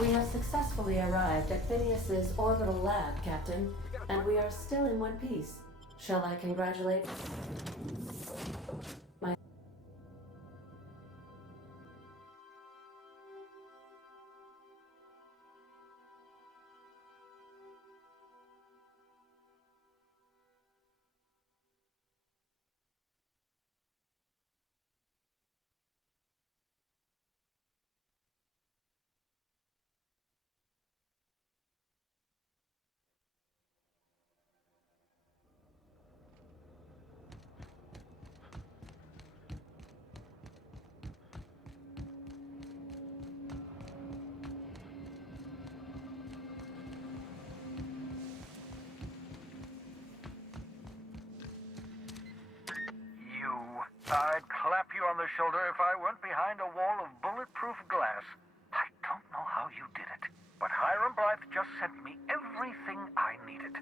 We have successfully arrived at Phineas's orbital lab, Captain, and we are still in one piece. Shall I congratulate my... I'd clap you on the shoulder if I weren't behind a wall of bulletproof glass. I don't know how you did it, but Hiram Blythe just sent me everything I needed.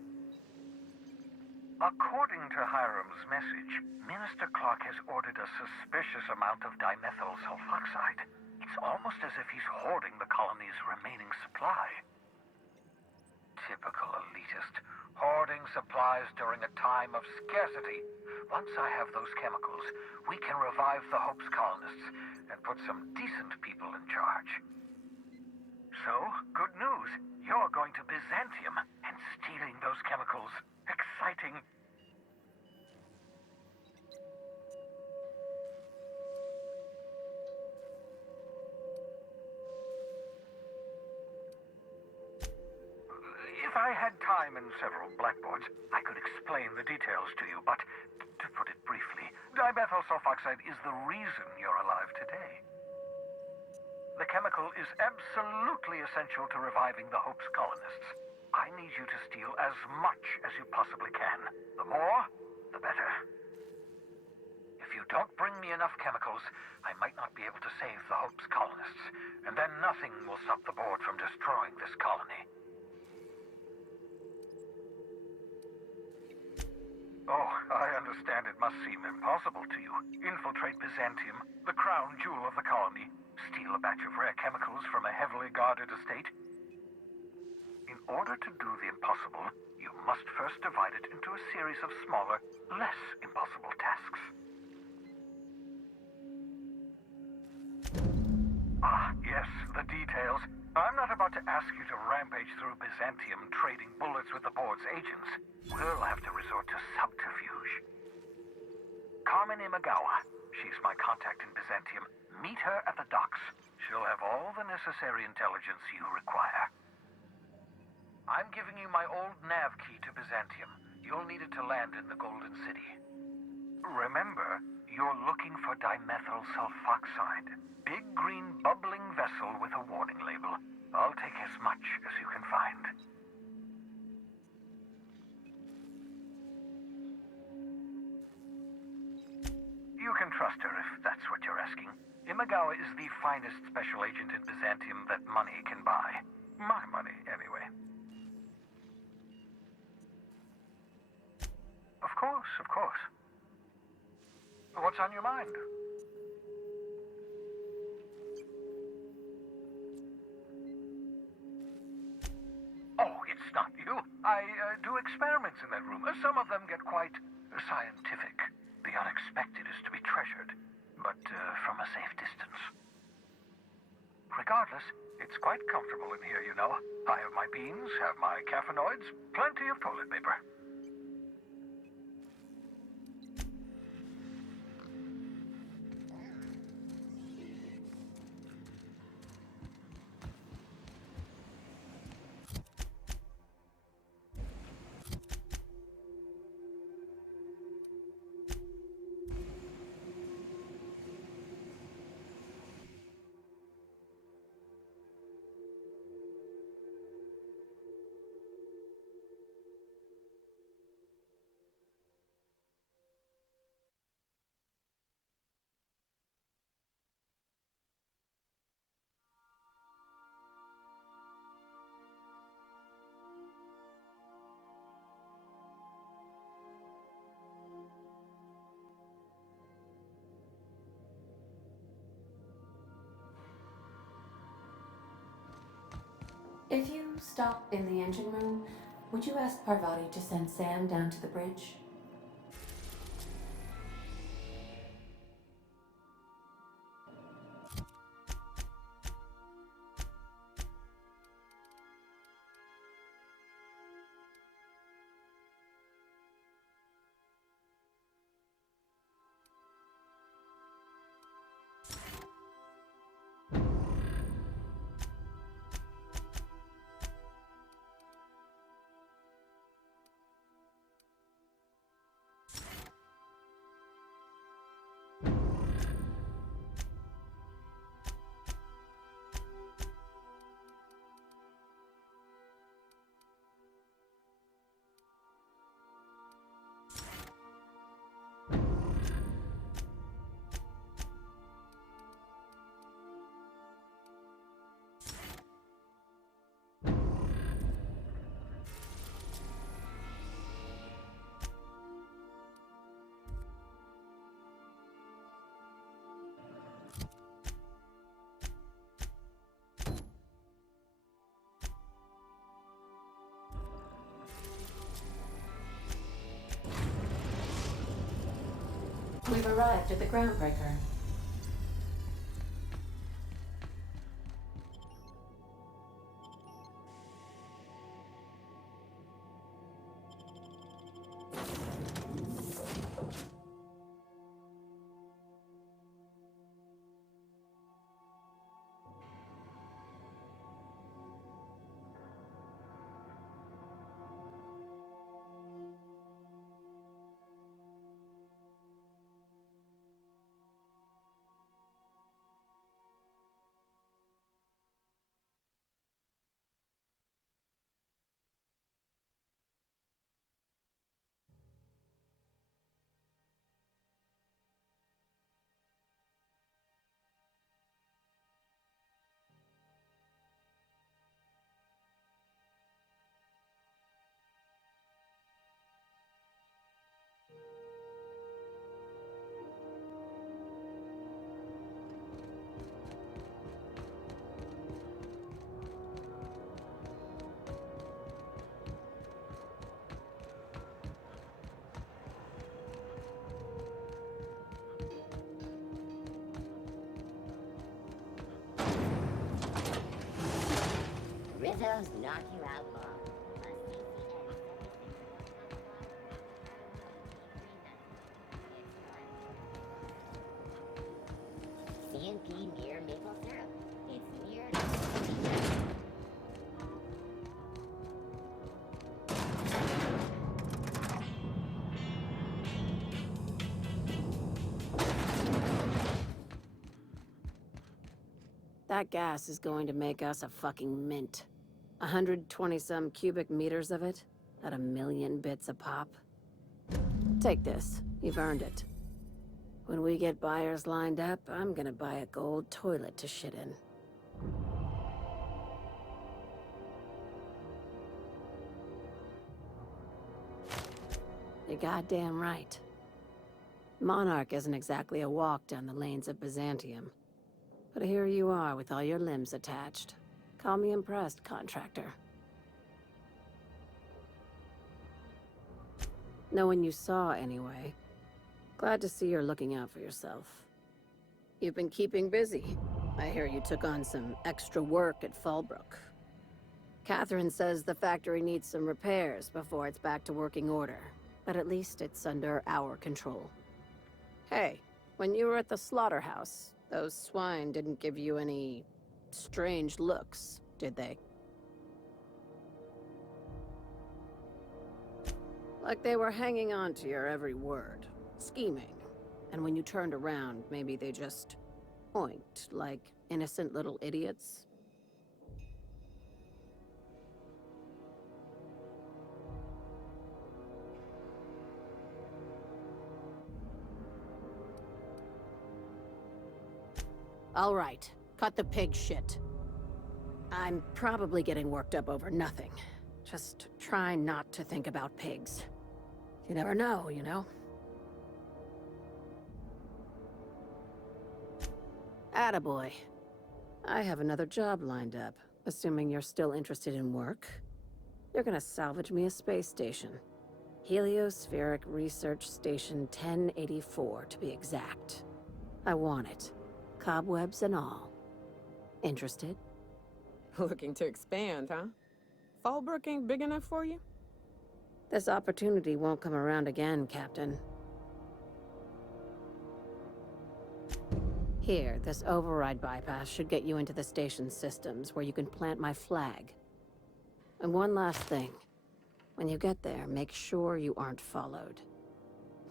According to Hiram's message, Minister Clark has ordered a suspicious amount of dimethyl sulfoxide. It's almost as if he's hoarding the colony's remaining supply. Typical elitist, hoarding supplies during a time of scarcity. Once I have those chemicals, we can revive the Hope's colonists and put some decent people in charge. So, good news. You're going to Byzantium, and stealing those chemicals. Exciting. If I had time and several blackboards, I could explain the details to you, but to put it briefly, dimethyl sulfoxide is the reason you're alive today. The chemical is absolutely essential to reviving the Hope's colonists. I need you to steal as much as you possibly can. The more, the better. If you don't bring me enough chemicals, I might not be able to save the Hope's colonists, and then nothing will stop the board from destroying this colony. Oh, I understand it must seem impossible to you. Infiltrate Byzantium, the crown jewel of the colony, steal a batch of rare chemicals from a heavily guarded estate. In order to do the impossible, you must first divide it into a series of smaller, less impossible tasks. Ah, yes, the details. I'm not about to ask you to rampage through Byzantium trading bullets with the board's agents. We'll have to resort to subterfuge. Carmen Imagawa. She's my contact in Byzantium. Meet her at the docks. She'll have all the necessary intelligence you require. I'm giving you my old nav key to Byzantium. You'll need it to land in the Golden City. Remember, you're looking for dimethyl sulfoxide. Big green bubbling vessel with a warning label. I'll take as much as you can find. You can trust her if that's what you're asking. Imagawa is the finest special agent in Byzantium that money can buy. My money, anyway. Of course, of course. What's on your mind? Oh, it's not you. I do experiments in that room. Some of them get quite scientific. The unexpected is to be treasured, but from a safe distance. Regardless, it's quite comfortable in here, you know. I have my beans, have my caffeinoids, plenty of toilet paper. If you stop in the engine room, would you ask Parvati to send Sam down to the bridge? We've arrived at the Groundbreaker. Rizzo's knock you out law. CNP near maple syrup. It's near. That gas is going to make us a fucking mint. 120-some cubic meters of it, at 1,000,000 bits a pop. Take this. You've earned it. When we get buyers lined up, I'm gonna buy a gold toilet to shit in. You're goddamn right. Monarch isn't exactly a walk down the lanes of Byzantium. But here you are with all your limbs attached. Call me impressed, contractor. No one you saw, anyway. Glad to see you're looking out for yourself. You've been keeping busy. I hear you took on some extra work at Fallbrook. Catherine says the factory needs some repairs before it's back to working order. But at least it's under our control. Hey, when you were at the slaughterhouse, those swine didn't give you any strange looks, did they? Like they were hanging on to your every word, scheming. And when you turned around, maybe they just oinked like innocent little idiots? All right, cut the pig shit. I'm probably getting worked up over nothing. Just try not to think about pigs. You never know, you know? Attaboy. I have another job lined up, assuming you're still interested in work. You're gonna salvage me a space station. Heliospheric Research Station 1084, to be exact. I want it. Cobwebs and all. Interested? Looking to expand, huh? Fallbrook ain't big enough for you? This opportunity won't come around again, Captain. Here, this override bypass should get you into the station's systems, where you can plant my flag. And one last thing. When you get there, make sure you aren't followed.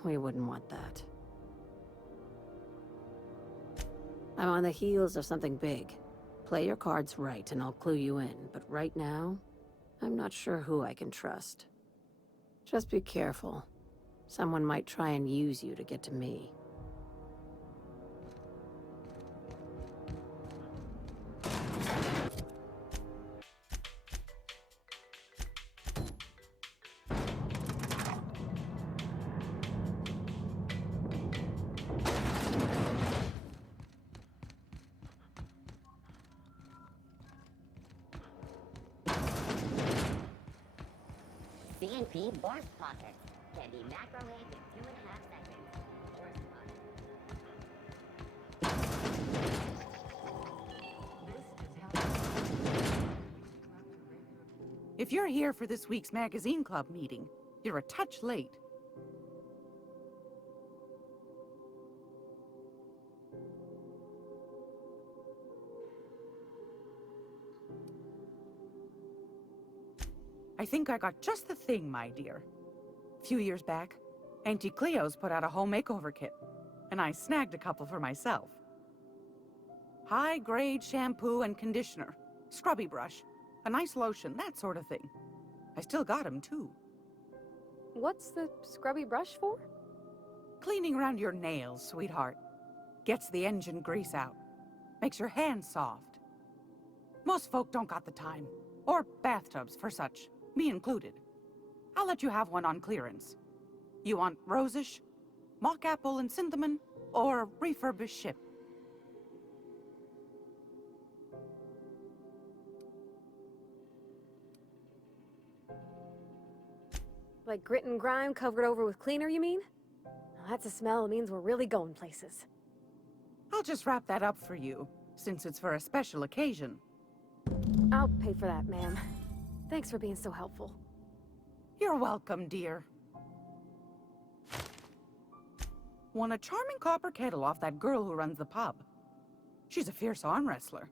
We wouldn't want that. I'm on the heels of something big. Play your cards right and I'll clue you in, but right now, I'm not sure who I can trust. Just be careful. Someone might try and use you to get to me. CNP Borst Pockets can be macrowaved in 2.5 seconds. Borst If you're here for this week's magazine club meeting, you're a touch late. I think I got just the thing, my dear. A few years back, Auntie Cleo's put out a home makeover kit, and I snagged a couple for myself. High-grade shampoo and conditioner, scrubby brush, a nice lotion, that sort of thing. I still got 'em, too. What's the scrubby brush for? Cleaning around your nails, sweetheart. Gets the engine grease out. Makes your hands soft. Most folk don't got the time. Or bathtubs for such. Me included. I'll let you have one on clearance. You want rosish, mock apple and cinnamon, or refurbished ship? Like grit and grime covered over with cleaner, you mean? Well, that's a smell that means we're really going places. I'll just wrap that up for you, since it's for a special occasion. I'll pay for that, ma'am. Thanks for being so helpful. You're welcome, dear. Won a charming copper kettle off that girl who runs the pub. She's a fierce arm wrestler,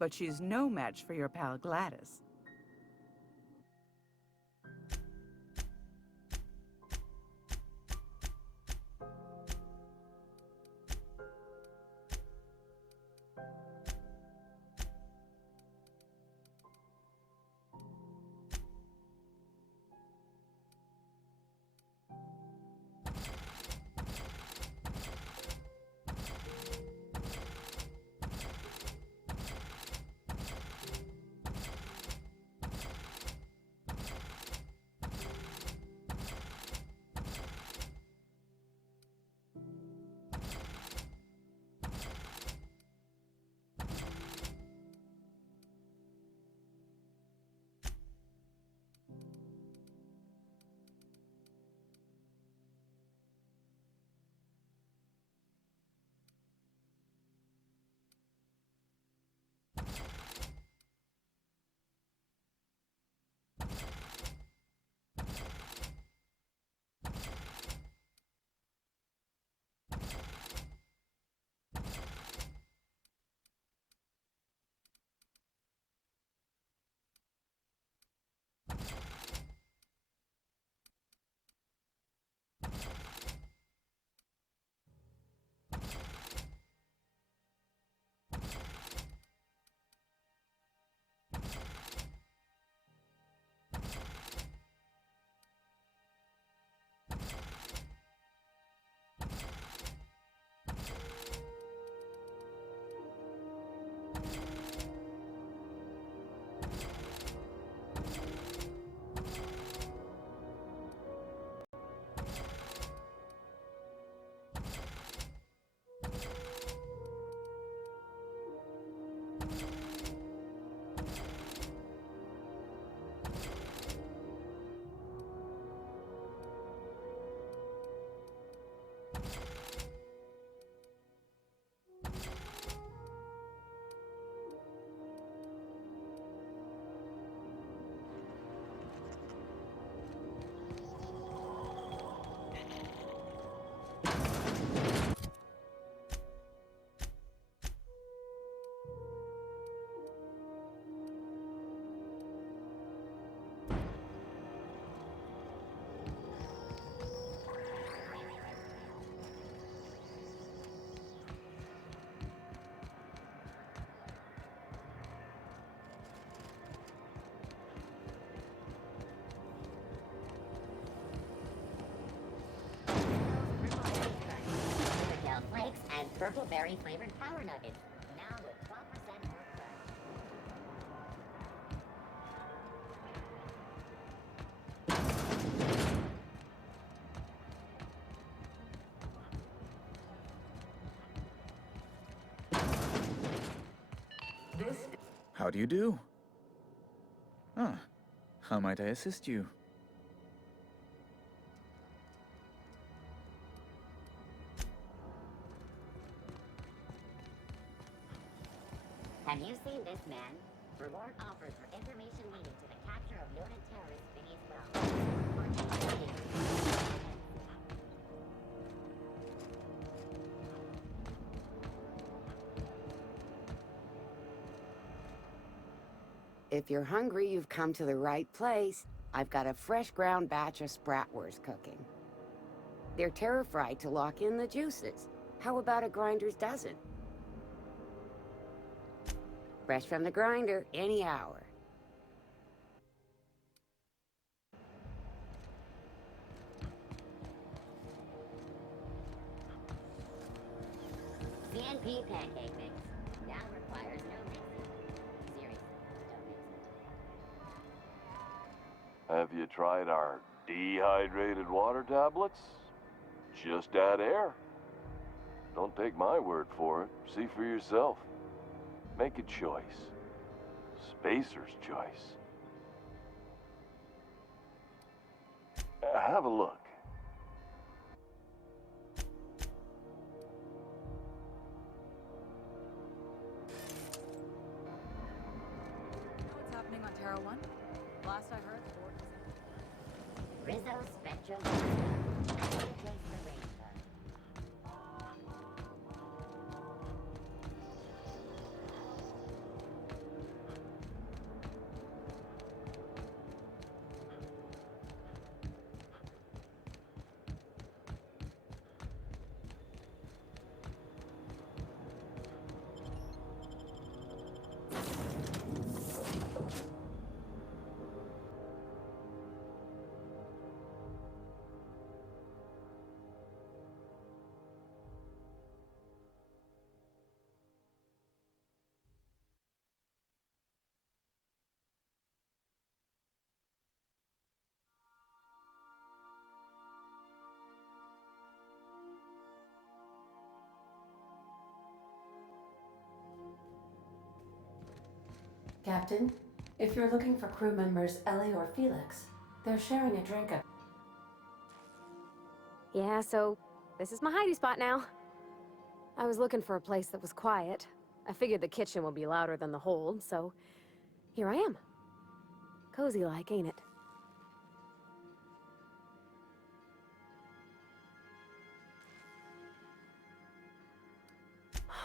but she's no match for your pal Gladys. Riverdale Flakes and purple berry flavored power nuggets. Now with 12% more crunch. How do you do? Ah, how might I assist you? Have you seen this man? Reward offers for information leading to the capture of noted terrorist Phineas Brown. If you're hungry, you've come to the right place. I've got a fresh ground batch of Spratwurst cooking. They're terror-fried to lock in the juices. How about a grinder's dozen? Fresh from the grinder, any hour. CNP pancake mix. Now requires no mixing. Seriously, don't mix it. Have you tried our dehydrated water tablets? Just add air. Don't take my word for it. See for yourself. Make a choice. Spacer's choice. Have a look. What's happening on Terra 1? Last I heard, the board was Rizzo Spectrum. Replace the rainbow. Captain, if you're looking for crew members Ellie or Felix, they're sharing a drink up. Yeah, so this is my hidey spot now. I was looking for a place that was quiet. I figured the kitchen will be louder than the hold, so here I am. Cozy like, ain't it?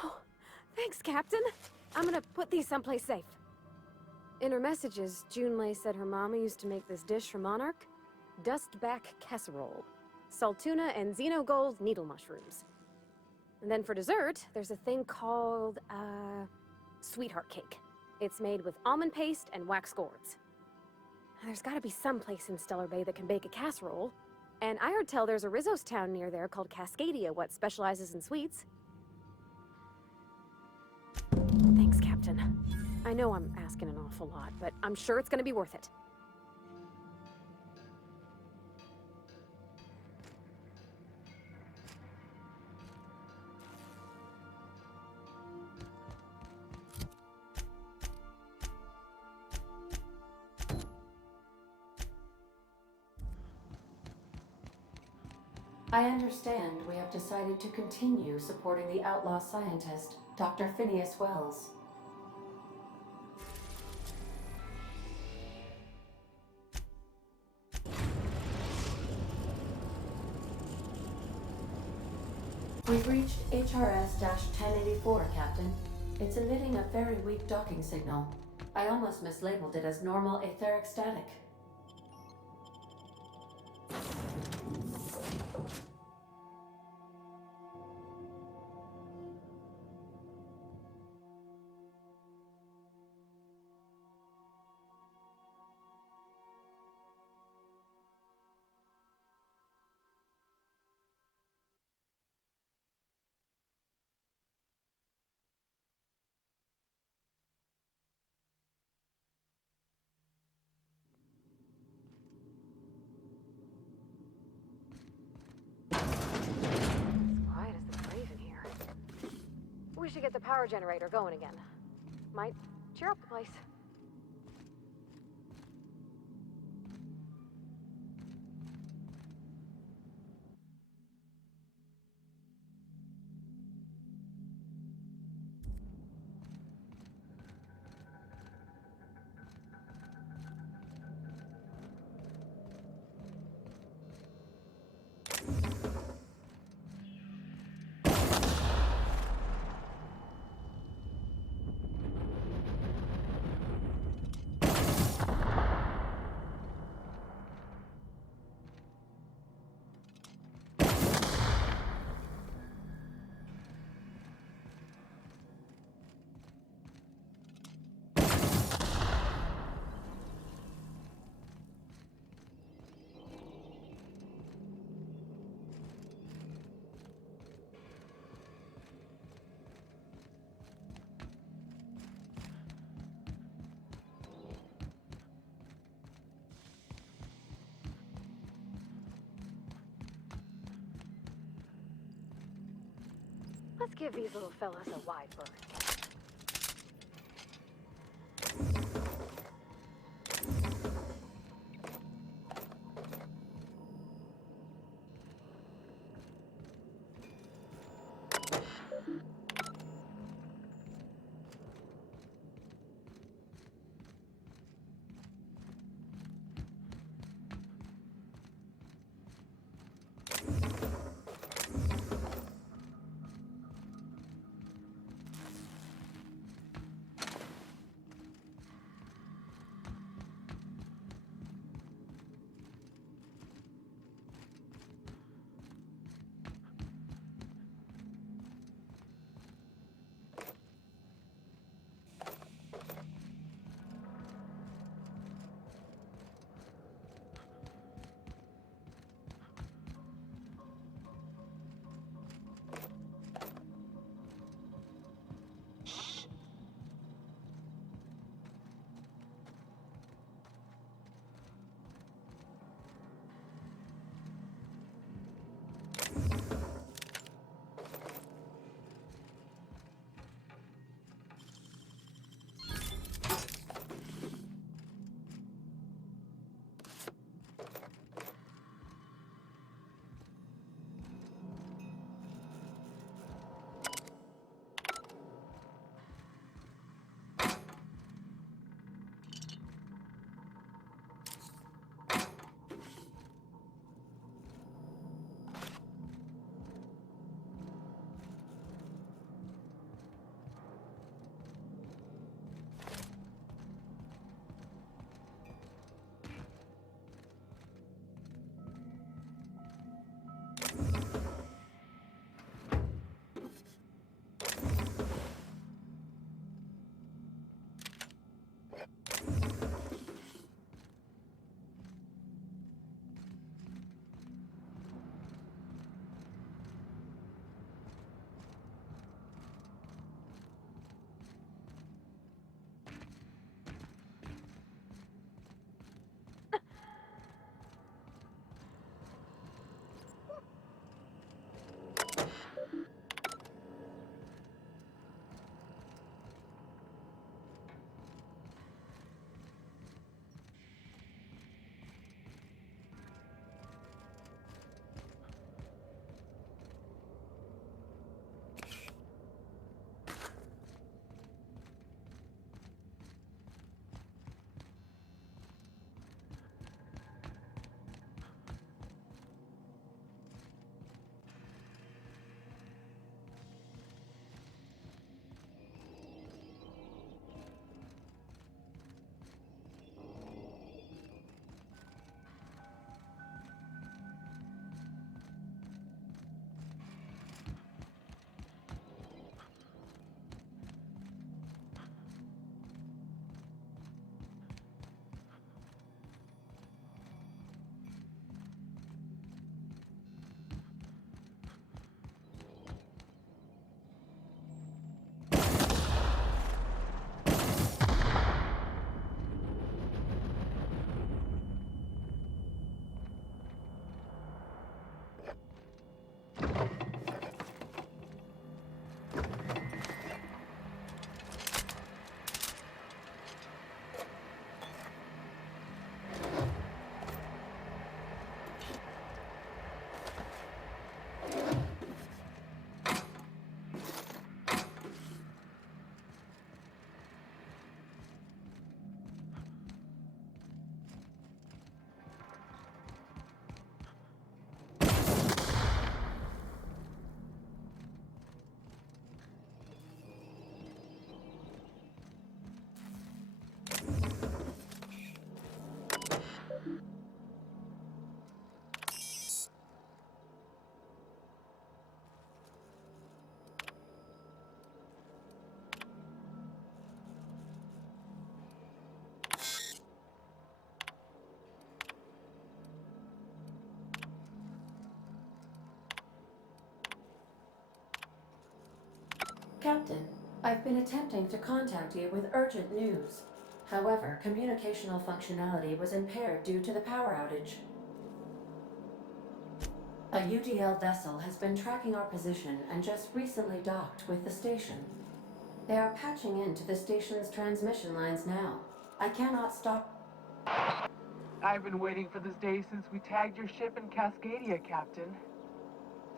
Oh, thanks, Captain. I'm gonna put these someplace safe. In her messages, Junlei said her mama used to make this dish for Monarch. Dustback casserole. Saltuna and Xenogold needle mushrooms. And then for dessert, there's a thing called, sweetheart cake. It's made with almond paste and wax gourds. There's gotta be some place in Stellar Bay that can bake a casserole. And I heard tell there's a Rizzo's town near there called Cascadia what specializes in sweets. Thanks, Captain. I know I'm asking an awful lot, but I'm sure it's gonna be worth it. I understand we have decided to continue supporting the outlaw scientist, Dr. Phineas Wells. We've reached HRS-1084, Captain. It's emitting a very weak docking signal. I almost mislabeled it as normal etheric static. Quiet as the grave in here. We should get the power generator going again. Might cheer up the place. Let's give these little fellas a wide berth. Captain, I've been attempting to contact you with urgent news. However, communicational functionality was impaired due to the power outage. A UDL vessel has been tracking our position and just recently docked with the station. They are patching into the station's transmission lines now. I cannot stop. I've been waiting for this day since we tagged your ship in Cascadia, Captain.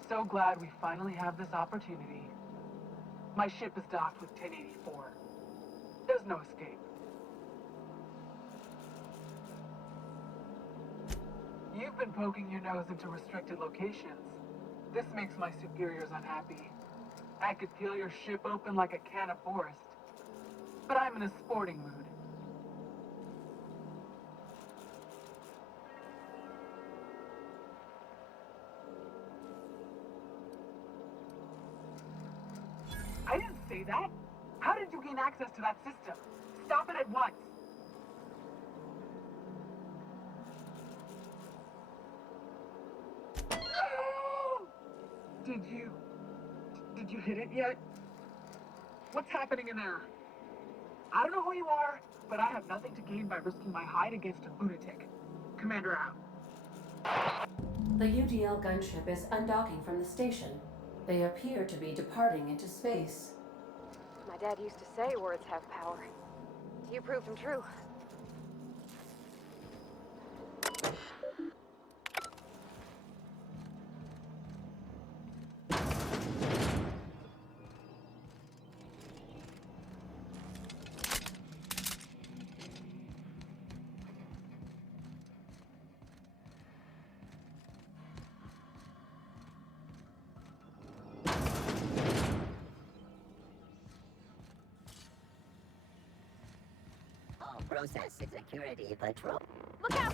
So glad we finally have this opportunity. My ship is docked with 1084. There's no escape. You've been poking your nose into restricted locations. This makes my superiors unhappy. I could peel your ship open like a can of forest. But I'm in a sporting mood. I didn't say that. How did you gain access to that system? Stop it at once. Did you hit it yet? What's happening in there? I don't know who you are, but I have nothing to gain by risking my hide against a lunatic. Commander out. The UDL gunship is undocking from the station. They appear to be departing into space. My dad used to say words have power. You proved them true. All process security patrol. Look out!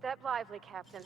Step lively, Captain.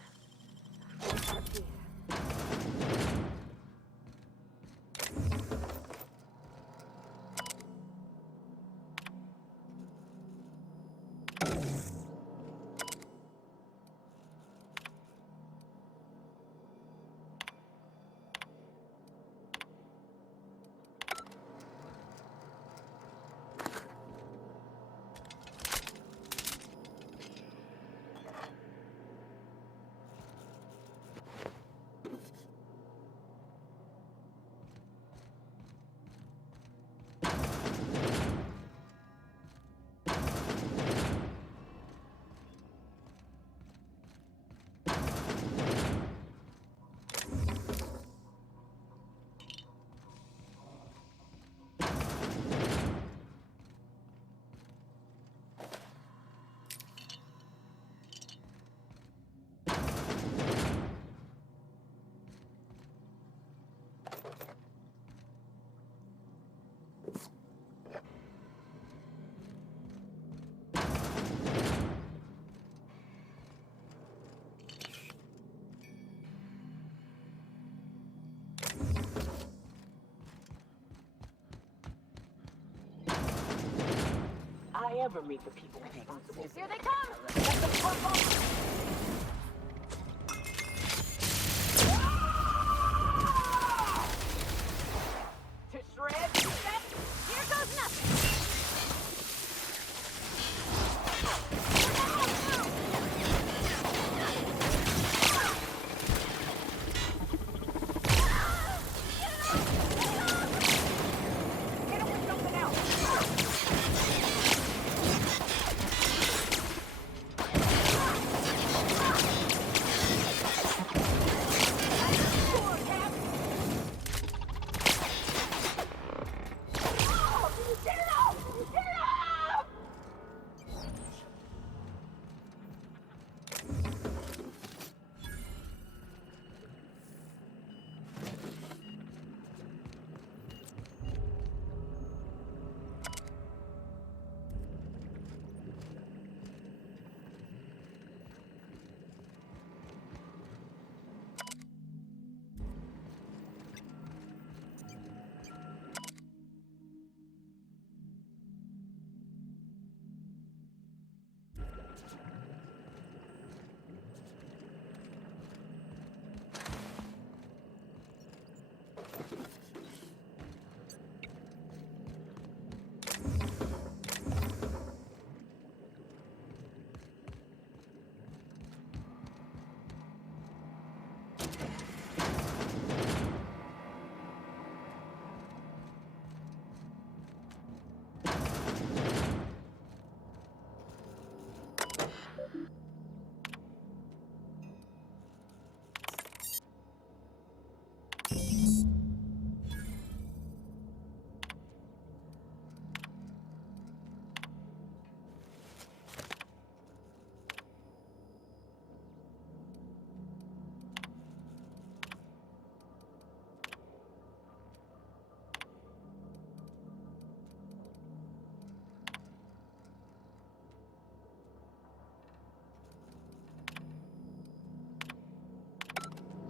ever meet the people responsible. Here they come! To shreds, you said? Here goes nothing!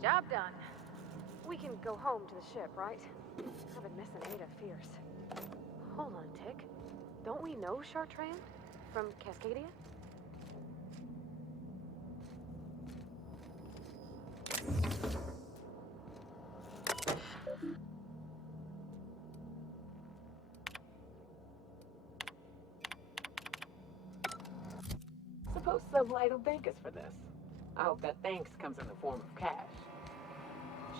Job done. We can go home to the ship, right? I've been missing Ada fierce. Hold on, Tick. Don't we know Chartrand? From Cascadia? Suppose Sublight will thank us for this. I hope that thanks comes in the form of cash.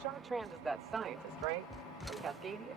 Chartrand is that scientist, right? From Cascadia?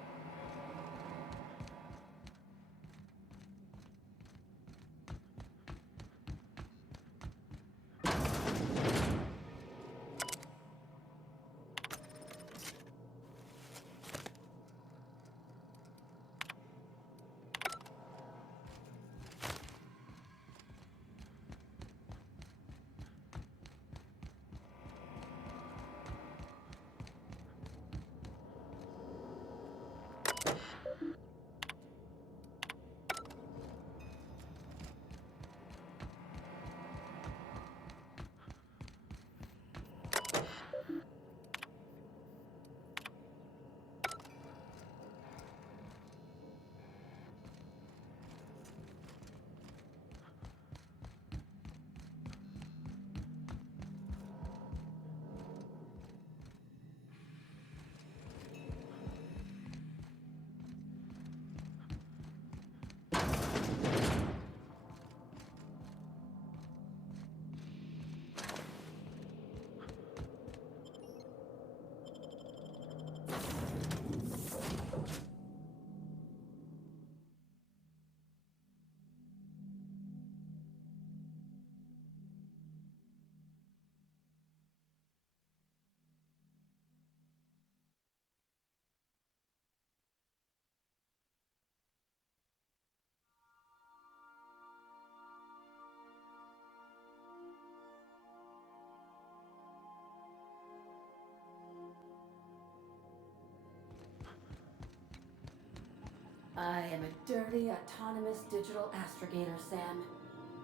I am a dirty, autonomous digital astrogator, Sam.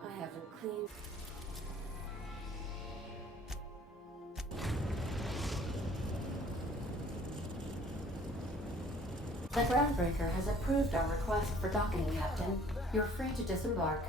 I haven't cleaned... The Groundbreaker has approved our request for docking, Captain. You're free to disembark.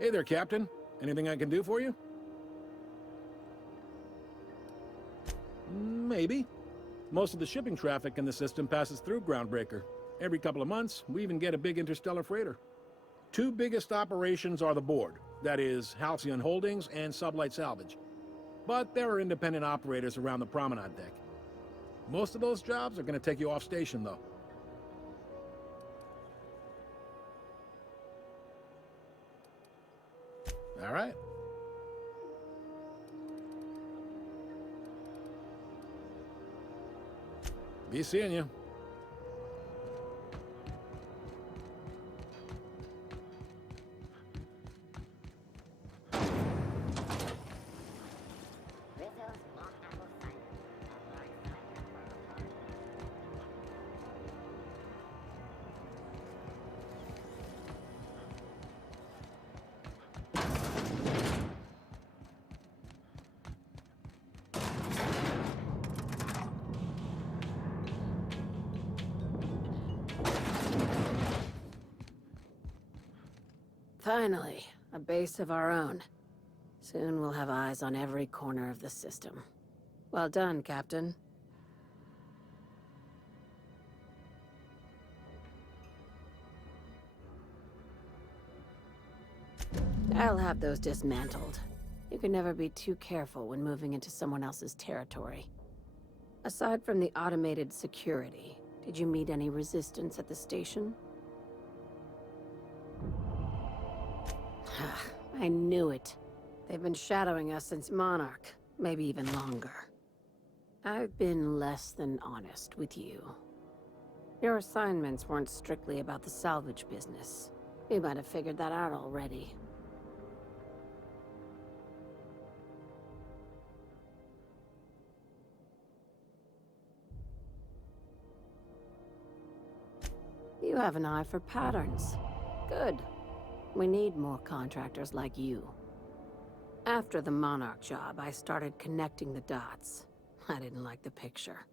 Hey there, Captain. Anything I can do for you? Maybe. Most of the shipping traffic in the system passes through Groundbreaker. Every couple of months, we even get a big interstellar freighter. Two biggest operations are the board, that is, Halcyon Holdings and Sublight Salvage. But there are independent operators around the promenade deck. Most of those jobs are going to take you off station, though. All right. Be seeing you. Rizzo's Lock Apple Cider. Finally, a base of our own. Soon we'll have eyes on every corner of the system. Well done, Captain. I'll have those dismantled. You can never be too careful when moving into someone else's territory. Aside from the automated security, did you meet any resistance at the station? I knew it. They've been shadowing us since Monarch, maybe even longer. I've been less than honest with you. Your assignments weren't strictly about the salvage business. You might have figured that out already. You have an eye for patterns. Good. We need more contractors like you. After the Monarch job, I started connecting the dots. I didn't like the picture.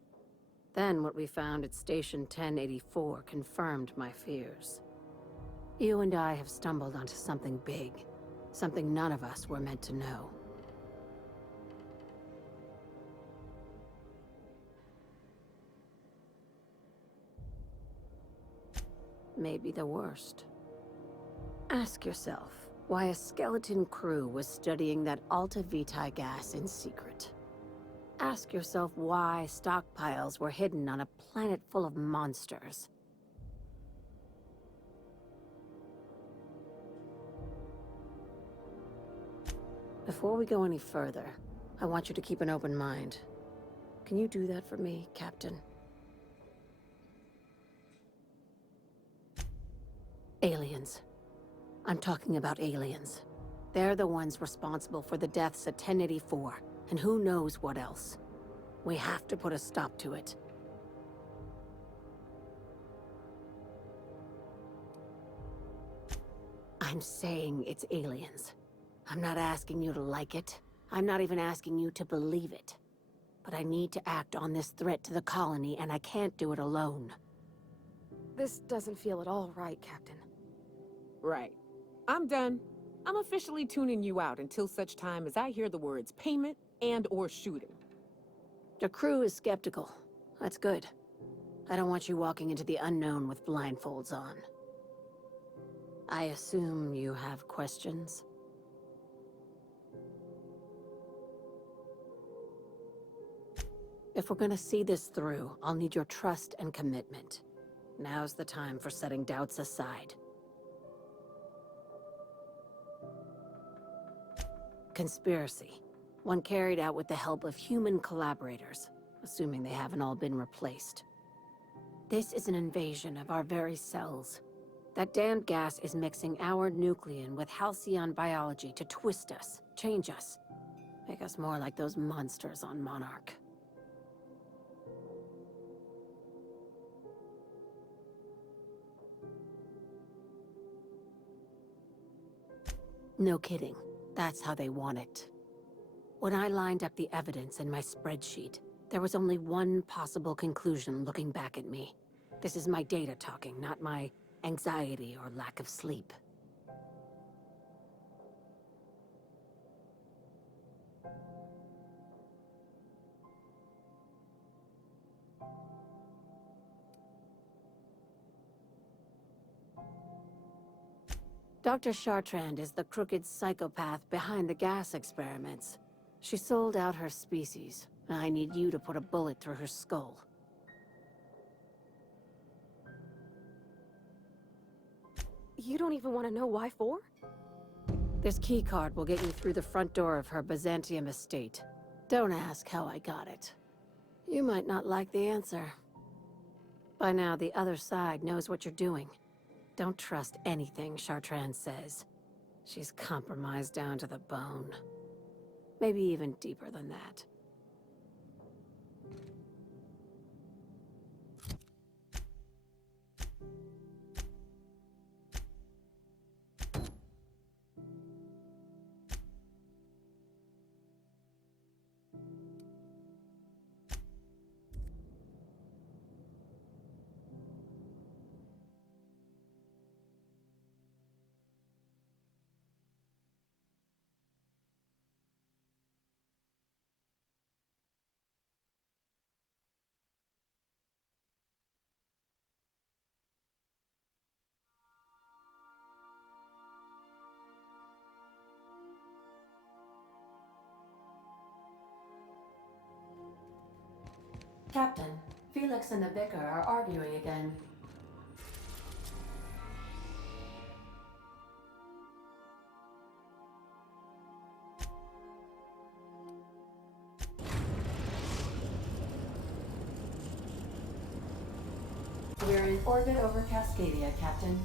Then what we found at Station 1084 confirmed my fears. You and I have stumbled onto something big. Something none of us were meant to know. Maybe the worst. Ask yourself why a skeleton crew was studying that Alta Vitae gas in secret. Ask yourself why stockpiles were hidden on a planet full of monsters. Before we go any further, I want you to keep an open mind. Can you do that for me, Captain? Aliens. I'm talking about aliens. They're the ones responsible for the deaths at 1084, and who knows what else. We have to put a stop to it. I'm saying it's aliens. I'm not asking you to like it. I'm not even asking you to believe it. But I need to act on this threat to the colony, and I can't do it alone. This doesn't feel at all right, Captain. Right. I'm done. I'm officially tuning you out until such time as I hear the words payment and/or shooting. The crew is skeptical. That's good. I don't want you walking into the unknown with blindfolds on. I assume you have questions? If we're gonna see this through, I'll need your trust and commitment. Now's the time for setting doubts aside. Conspiracy. One carried out with the help of human collaborators, assuming they haven't all been replaced. This is an invasion of our very cells. That damned gas is mixing our nucleon with halcyon biology to twist us, change us, make us more like those monsters on Monarch. No kidding. That's how they want it. When I lined up the evidence in my spreadsheet, there was only one possible conclusion looking back at me. This is my data talking, not my anxiety or lack of sleep. Dr. Chartrand is the crooked psychopath behind the gas experiments. She sold out her species, and I need you to put a bullet through her skull. You don't even want to know why for? This keycard will get you through the front door of her Byzantium estate. Don't ask how I got it. You might not like the answer. By now, the other side knows what you're doing. Don't trust anything Chartrand says. She's compromised down to the bone. Maybe even deeper than that. Captain, Felix and the Vicar are arguing again. We're in orbit over Cascadia, Captain.